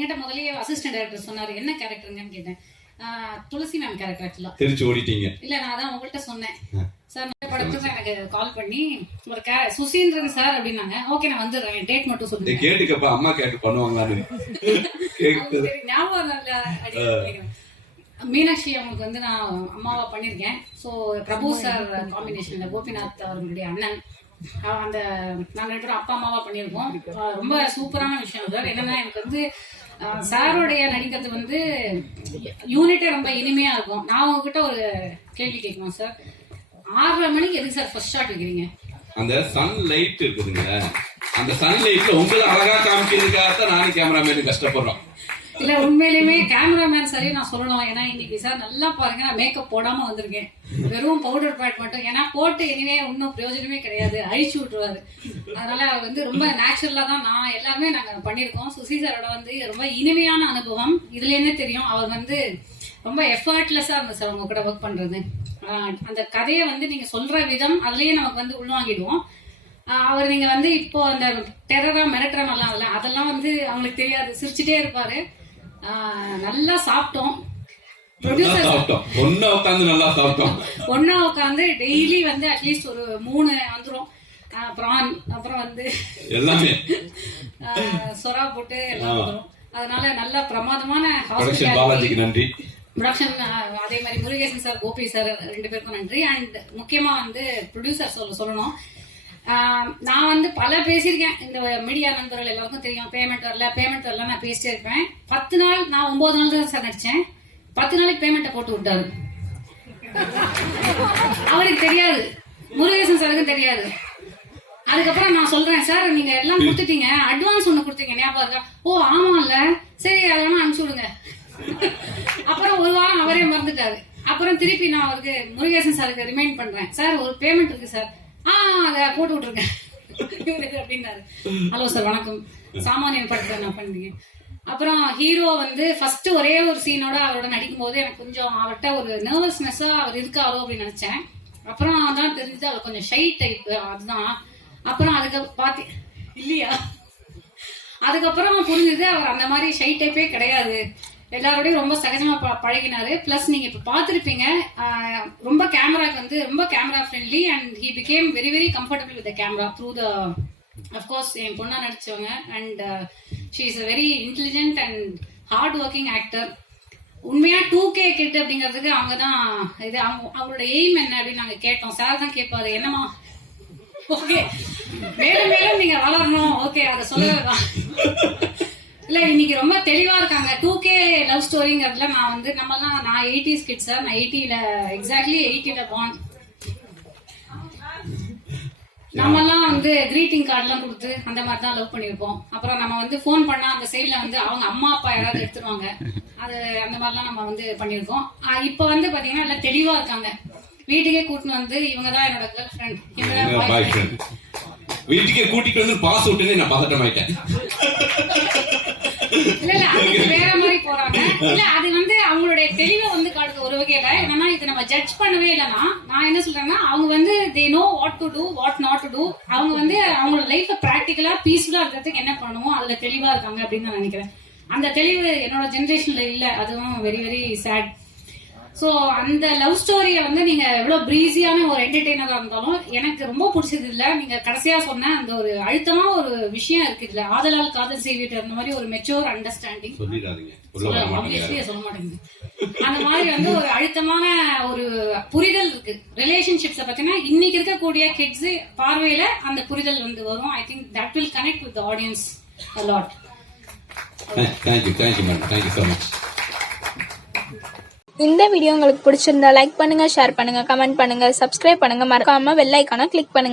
என்கிட்ட முதல்லயே assistant director சொன்னாரு என்ன கேரக்டருங்கன்னு கேட்டேன். துளசி மேம் கேரக்டர் ஆக்சுவலா. திருச்சி ஓடிட்டீங்க. இல்ல நான் அதான் உங்கள்கிட்ட சொன்னேன் சார் படத்துக்கு எனக்கு கால் பண்ணி ஒரு சுசீந்திரன் சார் அப்படின்னாங்க. ஓகே நான் வந்துடுறேன், டேட் மட்டும் சொல்லுங்க. கேட்டுக்கப்ப அம்மா கேட்டு பண்ணுவாங்களான்னு ஞாபகம் இல்ல. மீனாட்சி அவங்களுக்கு வந்து நான் அம்மாவா பண்ணிருக்கேன். ஸோ பிரபு சார் காம்பினேஷன்ல கோபிநாத் அவர்களுடைய அண்ணன் அந்த நாங்கள் 2 பேரும் அப்பா அம்மாவா பண்ணியிருக்கோம். ரொம்ப சூப்பரான விஷயம் சார். என்னன்னா எனக்கு வந்து சாரோடைய நடிக்கிறது வந்து யூனிட்டே ரொம்ப இனிமையா இருக்கும். நான் உங்ககிட்ட ஒரு கேள்வி கேட்கணும் சார். 6:30 மணிக்கு எதுக்கு சார் ஃபர்ஸ்ட் ஷாட் வைக்கிறீங்க? அந்த சன் லைட் இருக்குதுங்க, அந்த சன் லைட்ல உங்களை அழகா காமிக்கிறதுக்காகத்தான் நானும் கேமராமேன் கஷ்டப்படுறோம். இல்ல உண்மையிலுமே கேமராமேன் சரி நான் சொல்லணும். ஏன்னா இன்னைக்கு சார் நல்லா பாருங்க, நான் மேக்கப் போடாம வந்திருக்கேன், வெறும் பவுடர் பேட் மட்டும். ஏன்னா போட்டு இனிமே ஒன்னும் பிரயோஜனமே கிடையாது, அழிச்சு விட்டுருவாரு. அதனால அவர் வந்து ரொம்ப நேச்சுரலா தான் நான் எல்லாருமே நாங்க பண்ணிருக்கோம். சுசி சாரோட வந்து ரொம்ப இனிமையான அனுபவம். இதுல என்ன தெரியும், அவர் வந்து ரொம்ப எஃபர்ட்லெஸ்ஸா இருந்தது சார் உங்க கூட ஒர்க் பண்றது. அந்த கதையை வந்து நீங்க சொல்ற விதம் அதுலயே நமக்கு வந்து உள்வாங்கிடுவோம். அவர் நீங்க வந்து இப்போ அந்த டெரரா மிரட்டுற நல்லா அதெல்லாம் வந்து அவங்களுக்கு தெரியாது, சிரிச்சுட்டே இருப்பாரு. நல்லா சாப்பிட்டோம், ஒன்னா உட்காந்து டெய்லி வந்து அட்லீஸ்ட் ஒரு 3 வந்துரும் பிரான், அப்புறம் வந்து எல்லாமே சொரா போட்டு எல்லாம் வந்துரும். அதனால நல்ல பிரமாதமான நன்றி ப்ரொடக்ஷன். அதே மாதிரி முருகேசன் சார், கோபி சார் 2 பேருக்கும் நன்றி. அண்ட் முக்கியமா வந்து ப்ரொடியூசர் சொல்லணும். நான் வந்து பல பேசியிருக்கேன், இந்த மீடியா நண்பர்கள் எல்லாருக்கும் தெரியும். பேமெண்ட் வரல நான் பேசிட்டே இருப்பேன். 10 நாள் நான் 9 நாள் தான் சார் நடிச்சேன். 10 நாளைக்கு பேமெண்ட்டை போட்டு விட்டாரு. அவருக்கு தெரியாது, முருகேசன் சாருக்கும் தெரியாது. அதுக்கப்புறம் நான் சொல்றேன், சார் நீங்க எல்லாம் கொடுத்துட்டீங்க, அட்வான்ஸ் ஒண்ணு கொடுத்தீங்க ஞாபகம் இருக்கா? ஓ ஆமாம்ல, சரி அதெல்லாம் அனுப்பிச்சு விடுங்க. அப்புறம் ஒரு வாரம் அவரே மறந்துட்டாரு. அப்புறம் திருப்பி நான் அவருக்கு முருகேசன் சாருக்கு ரிமைண்ட் பண்றேன், சார் ஒரு பேமெண்ட் இருக்கு சார், அதை போட்டு விட்டுருக்கேன் அப்படின்னாரு. ஹலோ சார் வணக்கம், சாமானியன் படத்தை நான் பண்ணிருக்கேன். அப்புறம் ஹீரோ வந்து ஃபர்ஸ்ட் ஒரே ஒரு சீனோட அவரோட நடிக்கும் போது எனக்கு கொஞ்சம் அவர்கிட்ட ஒரு நர்வஸ்னஸா அவர் இருக்காரோ அப்படின்னு நினைச்சேன். அப்புறம் தான் தெரிஞ்சது அவர் கொஞ்சம் ஷை டைப், அதுதான். அப்புறம் அதுக்கு பாத்தி இல்லையா, அதுக்கப்புறம் புரிஞ்சது அவர் அந்த மாதிரி ஷை டைப்பே கிடையாது, எல்லாரோடையும் ரொம்ப சகஜமா பழகினாரு. பிளஸ் நீங்க இப்ப பாத்திருப்பீங்க, ரொம்ப கேமராக்கு வந்து ரொம்ப camera friendly and he became very very comfortable with the camera through the of course என் பொண்ணா நடிச்சவங்க. And she is a very intelligent and hard working actor. உண்மையா 2K கிட் அப்படிங்கிறதுக்கு அவங்கதான் இது. அவங்களோட எய்ம் என்ன அப்படின்னு நாங்க கேட்டோம். சார் தான் கேட்பாரு, என்னமா ஓகே மேலும் மேலும் நீங்க வளரணும், ஓகே அதை சொல்லலாம். இல்ல இன்னைக்கு ரொம்ப தெளிவா இருக்காங்க. 2K லவ் ஸ்டோரிங்கிறதுல நான் வந்து நான் 80s கிட் சார். நான் 80ல எக்ஸாக்ட்லி 80ல பார்ன். நம்மெல்லாம் வந்து கிரீட்டிங் கார்டு எல்லாம் கொடுத்து அந்த மாதிரி தான் லவ் பண்ணிருப்போம். அப்புறம் நம்ம வந்து போன் பண்ணா அந்த சைட்ல வந்து அவங்க அம்மா அப்பா யாராவது எடுத்துருவாங்க, அது அந்த மாதிரிலாம் நம்ம வந்து பண்ணிருக்கோம். இப்ப வந்து பாத்தீங்கன்னா எல்லாம் தெளிவா இருக்காங்க. வீட்டுக்கே கூட்டிட்டு வந்து இவங்கதான் என்னோட கேர்ள் ஃப்ரெண்ட், இவங்கதான் பாய் ஃப்ரெண்ட். வீட்டுக்கே கூட்டிட்டு வந்து பாஸ் விட்டுன்னு நான் பதட்டமாயிட்டேன். இல்ல அதுக்கு வேற மாதிரி போறாங்க. இல்ல அது வந்து அவங்களுடைய தெளிவை வந்து காட்டுது ஒரு வகையில. என்னன்னா இது நம்ம ஜட்ஜ் பண்ணவே இல்லைன்னா, நான் என்ன சொல்றேன்னா அவங்க வந்து they know what to do, what not to do. அவங்க வந்து அவங்களோட லைஃப் பிராக்டிகலா பீஸ்ஃபுல்லா இருக்கிறதுக்கு என்ன பண்ணுவோம் அதுல தெளிவா இருக்காங்க அப்படின்னு நான் நினைக்கிறேன். அந்த தெளிவு என்னோட ஜெனரேஷன்ல இல்ல, அதுவும் வெரி வெரி சேட். சோ அந்த லவ் ஸ்டோரிய வந்து நீங்க எவ்வளவு பிரீஸியான ஒரு என்டர்டெய்னரா இருந்தாலும் எனக்கு ரொம்ப பிடிச்சது இல்ல. நீங்க கடைசியா சொன்ன அந்த ஒரு அழுத்தமா ஒரு விஷயம் இருக்கு இதுல, ஆதலால் காதல் செய்விட்டு அந்த மாதிரி ஒரு மெச்சூர் அண்டர்ஸ்டாண்டிங் சொல்ல மாட்டேங்குது. அந்த மாதிரி வந்து ஒரு அழுத்தமான ஒரு புரிதல் இருக்கு ரிலேஷன்ஷிப்ஸ பத்தினா. இன்னைக்கு இருக்கக்கூடிய கிட்ஸ் பார்வையில அந்த புரிதல் வந்து வரும். I think that will connect with the audience a lot. Thank you madam, thank you so much. இந்த வீடியோ உங்களுக்கு பிடிச்சிருந்தா லைக் பண்ணுங்க, ஷேர் பண்ணுங்க, கமெண்ட் பண்ணுங்க, சப்ஸ்கிரைப் பண்ணுங்க, மறக்காம பெல் ஐகானை கிளிக் பண்ணுங்க.